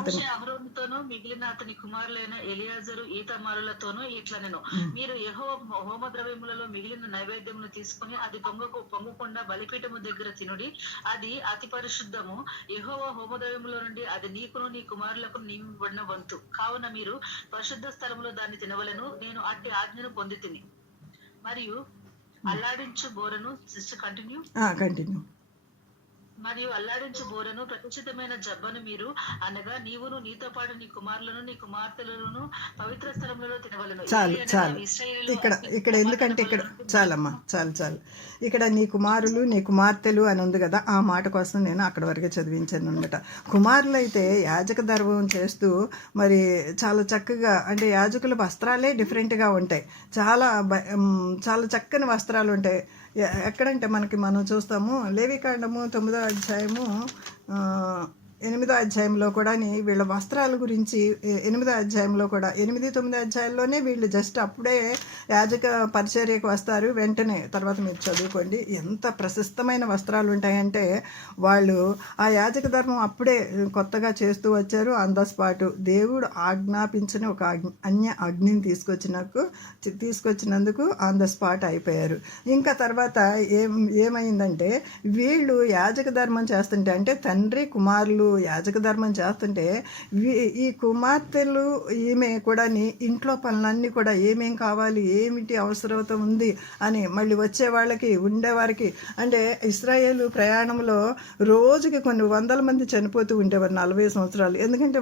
అతని కుమారులైన ఎలియాజరు ఈతామారులతోనూ ఇట్లనెను, మీరు యెహోవా హోమ ద్రవ్యములలో మిగిలిన నైవేద్యమును తీసుకుని అది పొంగకుండా బలిపీఠము దగ్గర తినుడి, అది అతి పరిశుద్ధము. యెహోవా హోమ ద్రవ్యముల నుండి అది నీకును నీ కుమారులకు నియమింపబడిన వంతు. కావున మీరు పరిశుద్ధ స్థలములో దాన్ని తినవలెను. నేను అట్టి ఆజ్ఞను పొందితిని. మరియు అల్లాడించు బోరను కంటిన్యూ మరియు అల్లాడించు బోరను ప్రతిష్ఠితమైన జబ్బను మీరు అనగా నీవును నీతో పాటు నీ కుమారులను నీ కుమార్తెలను పవిత్ర స్థలంలో తినవలెను. చాలు ఇక్కడ ఎందుకంటే ఇక్కడ చాలమ్మా చాలు ఇక్కడ నీ కుమారులు నీ కుమార్తెలు అని ఉంది కదా, ఆ మాట కోసం నేను అక్కడ వరకే చదివించాను అనమాట. కుమారులు అయితే యాజక ధర్మం చేస్తూ మరి చాలా చక్కగా, అంటే యాజకుల వస్త్రాలే డిఫరెంట్గా ఉంటాయి, చాలా చక్కని వస్త్రాలు ఉంటాయి. ఎక్కడంటే మనం చూస్తాము లేవికాండము 9వ అధ్యాయము 8వ అధ్యాయంలో కూడా వీళ్ళ వస్త్రాల గురించి 8వ అధ్యాయంలో కూడా 8-9 అధ్యాయంలోనే వీళ్ళు జస్ట్ అప్పుడే యాజక పరిచర్యకు వస్తారు. వెంటనే తర్వాత మీరు చదువుకోండి ఎంత ప్రశస్తమైన వస్త్రాలు ఉంటాయంటే వాళ్ళు ఆ యాజక ధర్మం అప్పుడే కొత్తగా చేస్తూ వచ్చారు. ఆన్ ద స్పాట్ దేవుడు ఆజ్ఞాపించిన ఒక అన్య అగ్నిని తీసుకొచ్చినందుకు ఆన్ ద స్పాట్ అయిపోయారు. ఇంకా తర్వాత ఏమైందంటే వీళ్ళు యాజక ధర్మం చేస్తుంటే, అంటే తండ్రి కుమారులు యాజక ధర్మం చేస్తుంటే ఈ కుమార్తెలు ఈమె కూడా ఇంట్లో పనులన్నీ కూడా ఏమేం కావాలి, ఏమిటి అవసరత ఉంది అని మళ్ళీ వచ్చే వాళ్ళకి ఉండేవారికి, అంటే ఇశ్రాయేలు ప్రయాణంలో రోజుకి కొన్ని వందల మంది చనిపోతూ ఉండేవారు 40 సంవత్సరాలు. ఎందుకంటే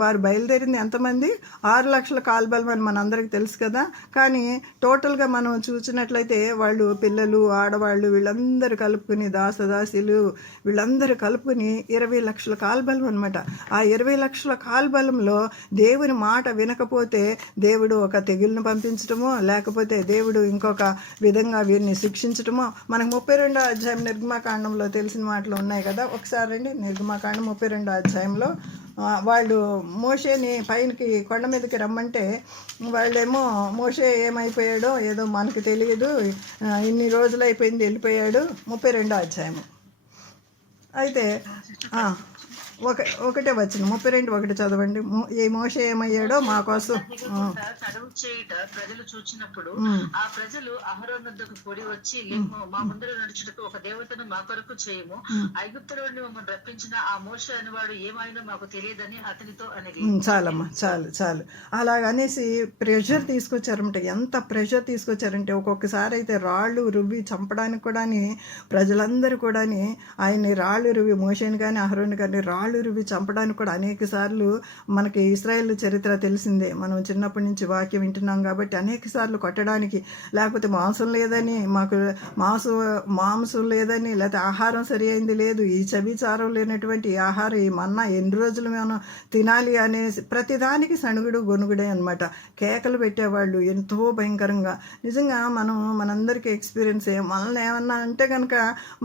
వారు బయలుదేరింది ఎంతమంది, 6 లక్షల కాల్బలం అని మనందరికీ తెలుసు కదా. కానీ టోటల్గా మనం చూసినట్లయితే వాళ్ళు పిల్లలు, ఆడవాళ్ళు వీళ్ళందరూ కలుపుకుని, దాసదాసీలు వీళ్ళందరూ కలుపుకుని 20 లక్షల కాల్బలం అనమాట. ఆ 20 లక్షల కాల్బలంలో దేవుని మాట వినకపోతే దేవుడు ఒక తెగుళ్ళను పంపించటమో, లేకపోతే దేవుడు ఇంకొక విధంగా వీరిని శిక్షించటమో. మనకు 32వ అధ్యాయం నిర్గమాకాండంలో తెలిసిన మాటలు ఉన్నాయి కదా. ఒకసారి రండి, నిర్గమాకాండం 32వ అధ్యాయంలో వాళ్ళు మోషేని పైనకి కొండ మీదకి రమ్మంటే వాళ్ళేమో మోషే ఏమైపోయాడో ఏదో మనకు తెలియదు, ఇన్ని రోజులు అయిపోయింది వెళ్ళిపోయాడు. 32వ అధ్యాయము అయితే ఒకటే వచ్చింది 32:1 చదవండి. ఈ మోషే ఏమయ్యాడో మా కోసం తడవు చేయుట ప్రజలు చూచినప్పుడు ఆ ప్రజలు అహరోను వద్దకు కూడి వచ్చి, మా ముందర నడుచుటకు ఒక దేవతను మా కొరకు చేయము, ఐగుప్తులో నుండి మమ్మల్ని రప్పించిన ఆ మోషే అనేవాడు ఏమైనా మాకు తెలియదని అతనితో అనేది. చాలమ్మా, చాలు అలాగనేసి ప్రెషర్ తీసుకొచ్చారంటే, ఎంత ప్రెషర్ తీసుకొచ్చారంటే ఒక్కొక్కసారి అయితే రాళ్ళు రువ్వి చంపడానికి కూడా ప్రజలందరూ కూడా ఆయన్ని రాళ్ళు రువ్వి, మోషేని కానీ అహరోను కానీ రాళ్ళు రువ్వి చంపడానికి కూడా అనేక సార్లు మనకి ఇశ్రాయేల్ చరిత్ర తెలిసిందే. మనం చిన్నప్పటి నుంచి వాక్యం వింటున్నాం కాబట్టి అనేక సార్లు కొట్టడానికి, లేకపోతే మాంసం లేదని, మాకు మాంసం లేదని, లేకపోతే ఆహారం సరి అయింది లేదు, ఈ చవిచారం లేనటువంటి ఈ ఆహారం, ఈ మన్నా ఎన్ని రోజులు మనం తినాలి అనేసి ప్రతిదానికి సణుగుడు గొనుగుడే అనమాట. కేకలు పెట్టేవాళ్ళు ఎంతో భయంకరంగా. నిజంగా మనందరికీ ఎక్స్పీరియన్స్ మనల్ని ఏమన్నా అంటే కనుక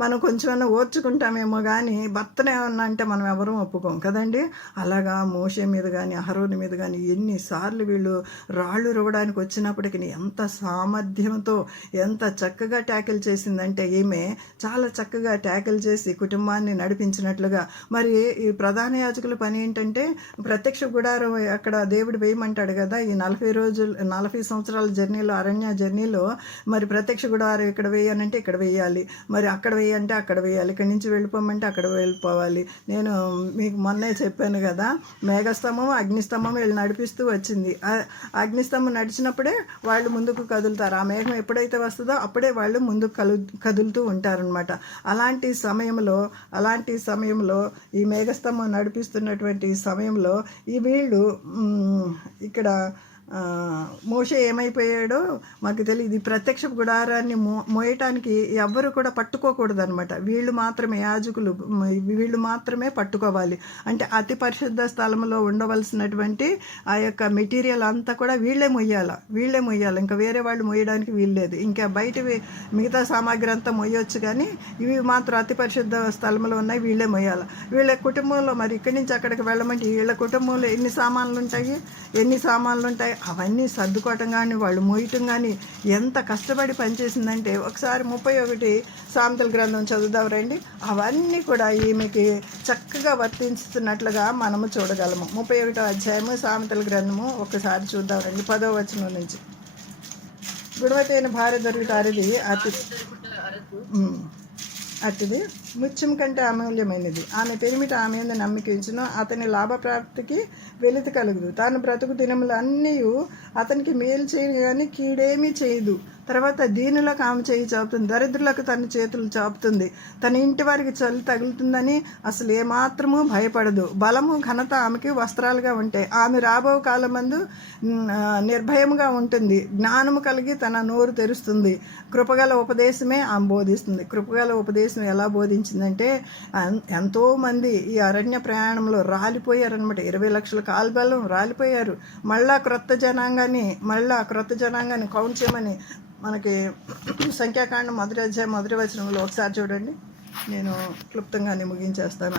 మనం కొంచెం ఓర్చుకుంటామేమో కానీ భర్తను ఏమన్నా అంటే మనం ఎవరు ఒప్పుకోం కదండి. అలాగా మోషే మీద కానీ అహరోని మీద కానీ ఎన్నిసార్లు వీళ్ళు రాళ్ళు రువ్వడానికి వచ్చినప్పటికీ ఎంత సామర్థ్యంతో ఎంత చక్కగా ట్యాకిల్ చేసిందంటే, ఈమె చాలా చక్కగా ట్యాకిల్ చేసి కుటుంబాన్ని నడిపించినట్లుగా. మరి ఈ ప్రధాన యాజకుల పని ఏంటంటే, ప్రత్యక్ష గుడారం అక్కడ దేవుడు వేయమంటాడు కదా. ఈ 40 సంవత్సరాల జర్నీలో, అరణ్య జర్నీలో మరి ప్రత్యక్ష గుడారం ఇక్కడ వేయాలంటే ఇక్కడ వేయాలి, మరి అక్కడ వేయంటే అక్కడ వేయాలి, ఇక్కడి నుంచి వెళ్ళిపోమంటే అక్కడ వెళ్ళిపోవాలి. నేను మీకు మొన్నే చెప్పాను కదా, మేఘస్తంభం అగ్నిస్తంభం వీళ్ళు నడిపిస్తూ వచ్చింది. అగ్నిస్తంభం నడిచినప్పుడే వాళ్ళు ముందుకు కదులుతారు. ఆ మేఘం ఎప్పుడైతే వస్తుందో అప్పుడే వాళ్ళు ముందుకు కదులుతూ ఉంటారనమాట. అలాంటి సమయంలో ఈ మేఘస్తంభం నడిపిస్తున్నటువంటి సమయంలో ఈ వీళ్ళు ఇక్కడ మోషే ఏమైపోయాడో మాకు తెలియదు. ఈ ప్రత్యక్ష గుడారాన్ని మోయటానికి ఎవ్వరు కూడా పట్టుకోకూడదు అనమాట. వీళ్ళు మాత్రమే యాజకులు, వీళ్ళు మాత్రమే పట్టుకోవాలి. అంటే అతి పరిశుద్ధ స్థలంలో ఉండవలసినటువంటి ఆ యొక్క మెటీరియల్ అంతా కూడా వీళ్ళే మొయ్యాలి. ఇంకా వేరే వాళ్ళు మొయ్యడానికి వీల్లేదు. ఇంకా బయట మిగతా సామాగ్రి అంతా మొయ్యొచ్చు, కానీ ఇవి మాత్రం అతి పరిశుద్ధ స్థలంలో ఉన్నాయి, వీళ్ళే మొయ్యాలి. వీళ్ళ కుటుంబంలో మరి ఇక్కడి నుంచి అక్కడికి వెళ్ళమంటే వీళ్ళ కుటుంబంలో ఎన్ని సామాన్లు ఉంటాయి అవన్నీ సర్దుకోవటం కానీ వాళ్ళు మోయటం కానీ ఎంత కష్టపడి పనిచేసిందంటే, ఒకసారి 31 సామెతల గ్రంథం చదువుదాం రండి. అవన్నీ కూడా ఈమెకి చక్కగా వర్తిస్తున్నట్లుగా మనము చూడగలము. 31వ అధ్యాయము సామెతల గ్రంథము ఒకసారి చూద్దాం రండి, 10వ వచనం నుంచి. గుణవతి అయిన భార్య దొరుకుతారిది అట్టిది ముత్యం కంటే అమూల్యమైనది. ఆమె పెరిమిట ఆమె మీద నమ్మిక ఉంచును, అతని లాభప్రాప్తికి వెలితి కలుగుదు. తాను బ్రతుకు దినములన్నీ అతనికి మేలు చేయను కానీ కీడేమీ చేయదు. తర్వాత దీనులకు ఆమె చేయి చాపుతుంది, దరిద్రులకు తన చేతులు చాపుతుంది. తన ఇంటి వారికి చలి తగులుతుందని అసలు ఏమాత్రము భయపడదు. బలము ఘనత ఆమెకి వస్త్రాలుగా ఉంటాయి. ఆమె రాబో కాలమందు నిర్భయముగా ఉంటుంది. జ్ఞానము కలిగి తన నోరు తెరుస్తుంది. కృపగల ఉపదేశమే ఆమె బోధిస్తుంది. కృపగల ఉపదేశం ఎలా బోధించిందంటే, ఎంతోమంది ఈ అరణ్య ప్రయాణంలో రాలిపోయారనమాట. 20 లక్షల కాల్బలం రాలిపోయారు. మళ్ళా క్రొత్త జనాంగాన్ని కౌంట్ చేయమని మనకి సంఖ్యాకాండం 1వ అధ్యాయం 1వ వచనంలో ఒకసారి చూడండి. నేను క్లుప్తంగానే ముగించేస్తాను,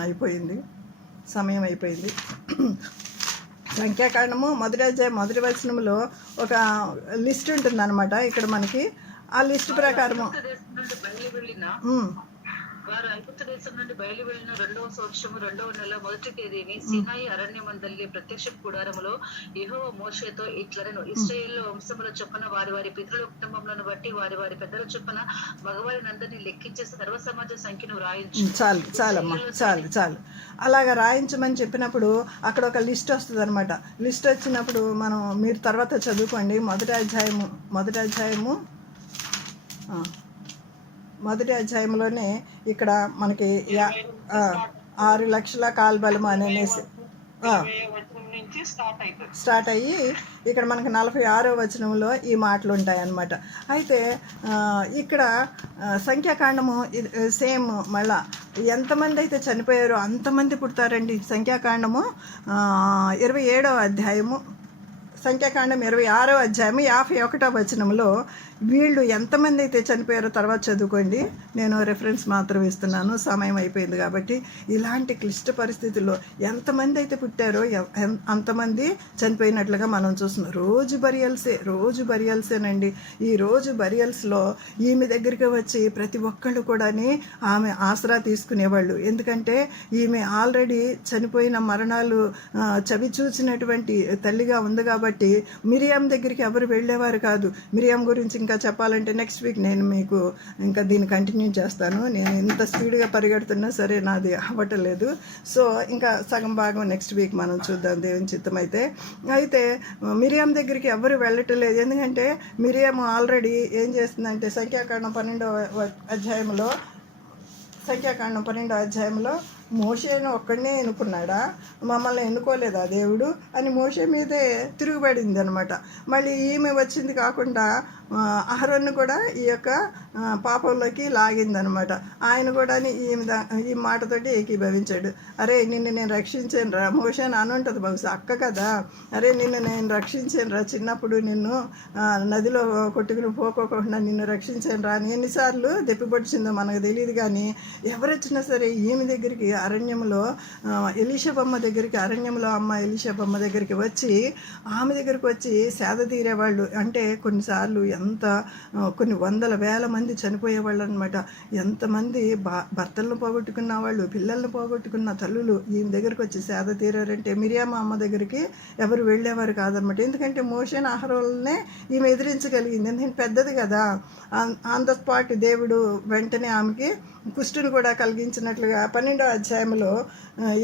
సమయం అయిపోయింది. సంఖ్యాకాండము 1వ అధ్యాయం 1వ వచనంలో ఒక లిస్ట్ ఉంటుందన్నమాట. ఇక్కడ మనకి ఆ లిస్ట్ ప్రకారము వారు ఐగుప్తు దేశం నుండి బయలు వెళ్ళిన 2వ సంవత్సరము 2వ నెల 1వ తేదీని సీనాయి అరణ్యమందలి ప్రత్యక్ష గుడారములో యెహోవా మోషేతో ఇట్లనెను, ఇశ్రాయేలు వంశముల చొప్పున వారి వారి పితరుల కుటుంబములను బట్టి వారి వారి పెద్దల చొప్పున మగవారినందరినీ లెక్కించే సర్వ సమాజ సంఖ్యను వ్రాయించు. చాలమ్మా చాలు అలాగా రాయించమని చెప్పినప్పుడు అక్కడ ఒక లిస్ట్ వస్తుంది అనమాట. లిస్ట్ వచ్చినప్పుడు మీరు తర్వాత చదువుకోండి. మొదటి అధ్యాయంలోనే ఇక్కడ మనకి 6 లక్షల కాల్బలము అనేసి స్టార్ట్ అయ్యి ఇక్కడ మనకి 46వ వచనంలో ఈ మాటలు ఉంటాయన్నమాట. అయితే ఇక్కడ సంఖ్యాకాండము సేమ్ మళ్ళా ఎంతమంది అయితే చనిపోయారో అంతమంది పుడతారండి. సంఖ్యాకాండము 27వ అధ్యాయము, సంఖ్యాకాండం 26వ అధ్యాయము 51వ వచనంలో వీళ్ళు ఎంతమంది అయితే చనిపోయారో తర్వాత చదువుకోండి. నేను రెఫరెన్స్ మాత్రం ఇస్తున్నాను, సమయం అయిపోయింది కాబట్టి. ఇలాంటి క్లిష్ట పరిస్థితుల్లో ఎంతమంది అయితే పుట్టారో అంతమంది చనిపోయినట్లుగా మనం చూస్తున్నాం. రోజు బరియల్సేనండి. ఈ రోజు బరియల్స్లో ఈమె దగ్గరికి వచ్చి ప్రతి ఒక్కళ్ళు కూడా ఆమె ఆసరా తీసుకునేవాళ్ళు. ఎందుకంటే ఈమె ఆల్రెడీ చనిపోయిన మరణాలు చవి చూసినటువంటి తల్లిగా ఉంది కాబట్టి మిరియాం దగ్గరికి ఎవరు వెళ్ళేవారు కాదు. మిరియాం గురించి ఇంకా చెప్పాలంటే నెక్స్ట్ వీక్ నేను మీకు ఇంకా దీన్ని కంటిన్యూ చేస్తాను. నేను ఎంత స్పీడ్గా పరిగెడుతున్నా సరే నాది అవ్వటలేదు. సో ఇంకా సగం భాగం నెక్స్ట్ వీక్ మనం చూద్దాం దేవుని చిత్తం అయితే. మిరియాం దగ్గరికి ఎవరు వెళ్ళటలేదు. ఎందుకంటే మిరియాం ఆల్రెడీ ఏం చేస్తుందంటే సంఖ్యాకాండం 12వ అధ్యాయంలో మోషేను ఒక్కడనే ఎన్నుకున్నాడా, మమ్మల్ని ఎన్నుకోలేదా దేవుడు అని మోషే మీదే తిరుగుబడింది అనమాట. మళ్ళీ ఈమె వచ్చింది కాకుండా అహరోన్ను కూడా ఈ యొక్క పాపంలోకి లాగిందనమాట. ఆయన కూడా ఈ మాటతోటి ఏకీభవించాడు. అరే నిన్ను నేను రక్షించాను రా, మోషే అని ఉంటుంది బహుశా అక్క కదా, అరే నిన్ను నేను రక్షించాను రా, చిన్నప్పుడు నిన్ను నదిలో కొట్టుకుని పోకోకుండా నిన్ను రక్షించాను రా అని ఎన్నిసార్లు దెప్పిపొడిచిందో మనకు తెలియదు. కానీ ఎవరొచ్చినా సరే ఈమె దగ్గరికి అరణ్యంలో అమ్మ ఎలీషబమ్మ దగ్గరికి వచ్చి ఆమె దగ్గరికి వచ్చి సేద తీరేవాళ్ళు. అంటే కొన్నిసార్లు కొన్ని వందల వేల మంది చనిపోయేవాళ్ళు అనమాట. ఎంతమంది భర్తలను పోగొట్టుకున్న వాళ్ళు, పిల్లలను పోగొట్టుకున్న తల్లులు ఈమె దగ్గరికి వచ్చి సేద తీరారంటే మిరియామ అమ్మ దగ్గరికి ఎవరు వెళ్ళేవారు కాదనమాట. ఎందుకంటే మోషేను అహరోన్నే ఈమె ఎదిరించగలిగింది. ఎందుకంటే పెద్దది కదా. ఆన్ ద స్పాట్ దేవుడు వెంటనే ఆమెకి కుష్టును కూడా కలిగించినట్లుగా 12వ అధ్యాయంలో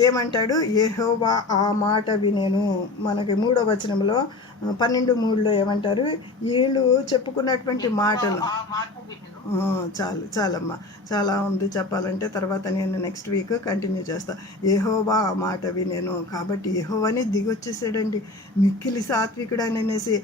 ఏమంటాడు, యెహోవా ఆ మాట వినెను. మనకి 3వ వచనంలో 12:3లో ఏమంటారు, వీళ్ళు చెప్పుకున్నటువంటి మాటలు. చాలమ్మా, చాలా ఉంది చెప్పాలంటే. తర్వాత నేను నెక్స్ట్ వీక్ కంటిన్యూ చేస్తాను. యెహోవా ఆ మాట వినెను. కాబట్టి యెహోవానే దిగొచ్చేసాడండి. మిక్కిలి సాత్వికుడు అనేసి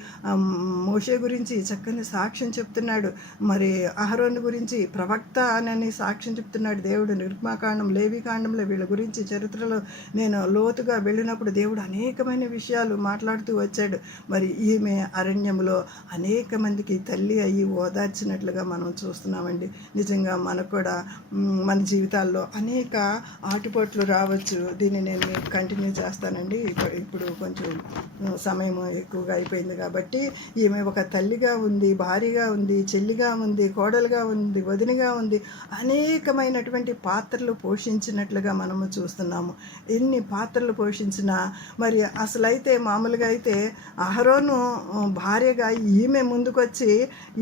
మోషే గురించి చక్కని సాక్ష్యం చెప్తున్నాడు. మరి అహరోన్ గురించి ప్రవక్త అని సాక్ష్యం చెప్తున్నాడు దేవుడు. నిర్గమకాండం, లేవికాండంలో వీళ్ళ గురించి చరిత్రలో నేను లోతుగా వెళ్ళినప్పుడు దేవుడు అనేకమైన విషయాలు మాట్లాడుతూ వచ్చాడు. మరి ఈమె అరణ్యంలో అనేక మందికి తల్లి అయ్యి ఓదార్చినట్లుగా మనం చూస్తున్నామండి. నిజంగా మనకు కూడా మన జీవితాల్లో అనేక ఆటుపోట్లు రావచ్చు. దీన్ని నేను మీకు కంటిన్యూ చేస్తానండి. ఇప్పుడు కొంచెం సమయం ఎక్కువగా అయిపోయింది కాబట్టి ఈమె ఒక తల్లిగా ఉంది, భార్యగా ఉంది, చెల్లిగా ఉంది, కోడలుగా ఉంది, వదినగా ఉంది. అనేకమైనటువంటి పాత్రలు పోషించినట్లుగా మనము చూస్తున్నాము. ఎన్ని పాత్రలు పోషించినా మరి అసలైతే మామూలుగా అయితే అహరోను భార్యగా ఈమె ముందుకొచ్చి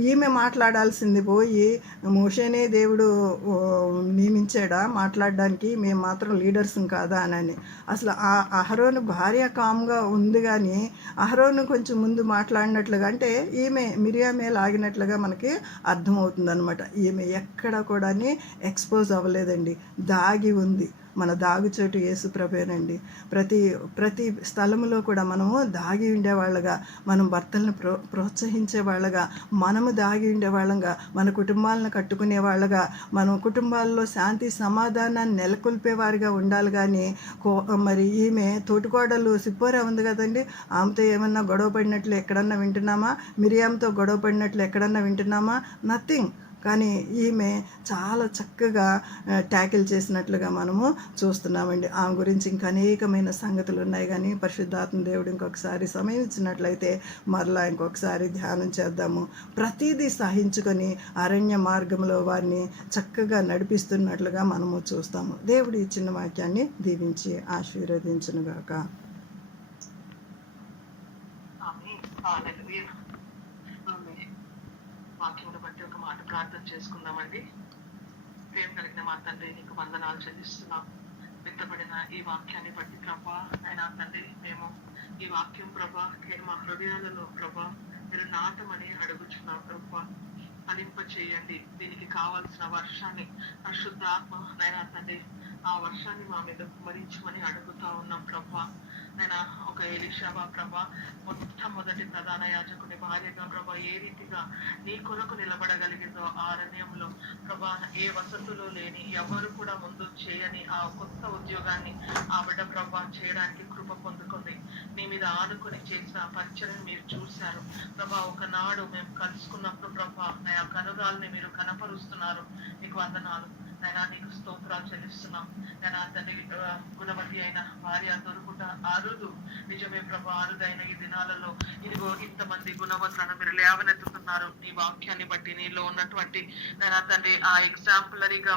ఈమె మాట్లాడాల్సింది పోయి మోషేనే దేవుడు నియమించాడా మాట్లాడడానికి, మేము మాత్రం లీడర్స్ కాదా అని. అసలు ఆ అహరోను భార్య కామ్గా ఉంది, కానీ అహరోను కొంచెం ముందు మాట్లాడినట్లుగా అంటే ఈమె మిరియామే లాగినట్లుగా మనకి అర్థమవుతుంది అనమాట. ఈమె ఎక్కడ కూడా ఎక్స్పోజ్ అవ్వలేదండి, దాగి ఉంది. మన దాగుచోటు యేసు ప్రభువేనండి. ప్రతి స్థలంలో కూడా మనము దాగి ఉండేవాళ్ళగా, మనం భర్తలను ప్రోత్సహించే వాళ్ళగా, మనము దాగి ఉండేవాళ్ళంగా, మన కుటుంబాలను కట్టుకునే వాళ్ళగా, మనం కుటుంబాల్లో శాంతి సమాధానాన్ని నెలకొల్పేవారిగా ఉండాలి. కానీ మరి ఈమె తోటికోడలు సిప్పోరా ఉంది కదండి, ఆమెతో ఏమన్నా గొడవ పడినట్లు ఎక్కడన్నా వింటున్నామా? మిరియాంతో గొడవ పడినట్లు ఎక్కడన్నా వింటున్నామా? నథింగ్. కానీ ఈమె చాలా చక్కగా ట్యాకిల్ చేసినట్లుగా మనము చూస్తున్నామండి. ఆమె గురించి ఇంకా అనేకమైన సంగతులు ఉన్నాయి, కానీ పరిశుద్ధాత్మ దేవుడు ఇంకొకసారి సమయం ఇచ్చినట్లయితే మరలా ఇంకొకసారి ధ్యానం చేద్దాము. ప్రతిదీ సహించుకొని అరణ్య మార్గంలో వారిని చక్కగా నడిపిస్తున్నట్లుగా మనము చూస్తాము. దేవుడు ఈ చిన్న వాక్యాన్ని దీవించి ఆశీర్వదించునుగాక. వాక్యమును బట్టి ఒక మాట ప్రార్థన చేసుకుందామండి. ప్రేమ కలిగిన మా తండ్రి, నీకు వందనాలు చెల్లిస్తున్నాం. విత్తబడిన ఈ వాక్యాన్ని బట్టి ప్రభా, అయినా తండ్రి, మేము ఈ వాక్యం ప్రభా మా హృదయాలలో ప్రభా మీరు నాటమని అడుగుచున్నాం ప్రభా. ఫలింప చేయండి. దీనికి కావాల్సిన వర్షాన్ని పరిశుద్ధ ఆత్మ నైనా తండ్రి ఆ వర్షాన్ని మా మీద కుమరించమని అడుగుతా ఉన్నాం ప్రభా. నేను ఒక ఎలీషావా ప్రభా, మొట్టమొదటి ప్రధాన యాజకుని భార్యగా ప్రభా ఏ రీతిగా నీ కొరకు నిలబడగలిగిందో ఆ అరణ్యంలో ప్రభా, ఏ వసతులు లేని ఎవరు కూడా ముందు చేయని ఆ కొత్త ఉద్యోగాన్ని ఆ బిడ్డ ప్రభా చేయడానికి కృప పొందుకుంది. నీ మీద ఆనుకొని చేసిన పరిచయం మీరు చూశారు ప్రభా. ఒకనాడు మేము కలుసుకున్నప్పుడు ప్రభా నా కనుగాల్ని మీరు కనపరుస్తున్నారు. నీకు వందనాలు నైనా, నీకు స్తోత్రాలు చెల్లిస్తున్నాం. నేను తండ్రి, గుణవతి అయిన భార్య దొరుకుట అరుదు. నిజమే ప్రభా, అరుదైన ఈ దినాలలో ఇదిగో ఇంతమంది గుణవంతులను మీరు లేవనెత్తుతున్నారు. నీ వాక్యాన్ని బట్టి నీలో ఉన్నటువంటి నేను తండ్రి ఆ ఎగ్జాంపులరీగా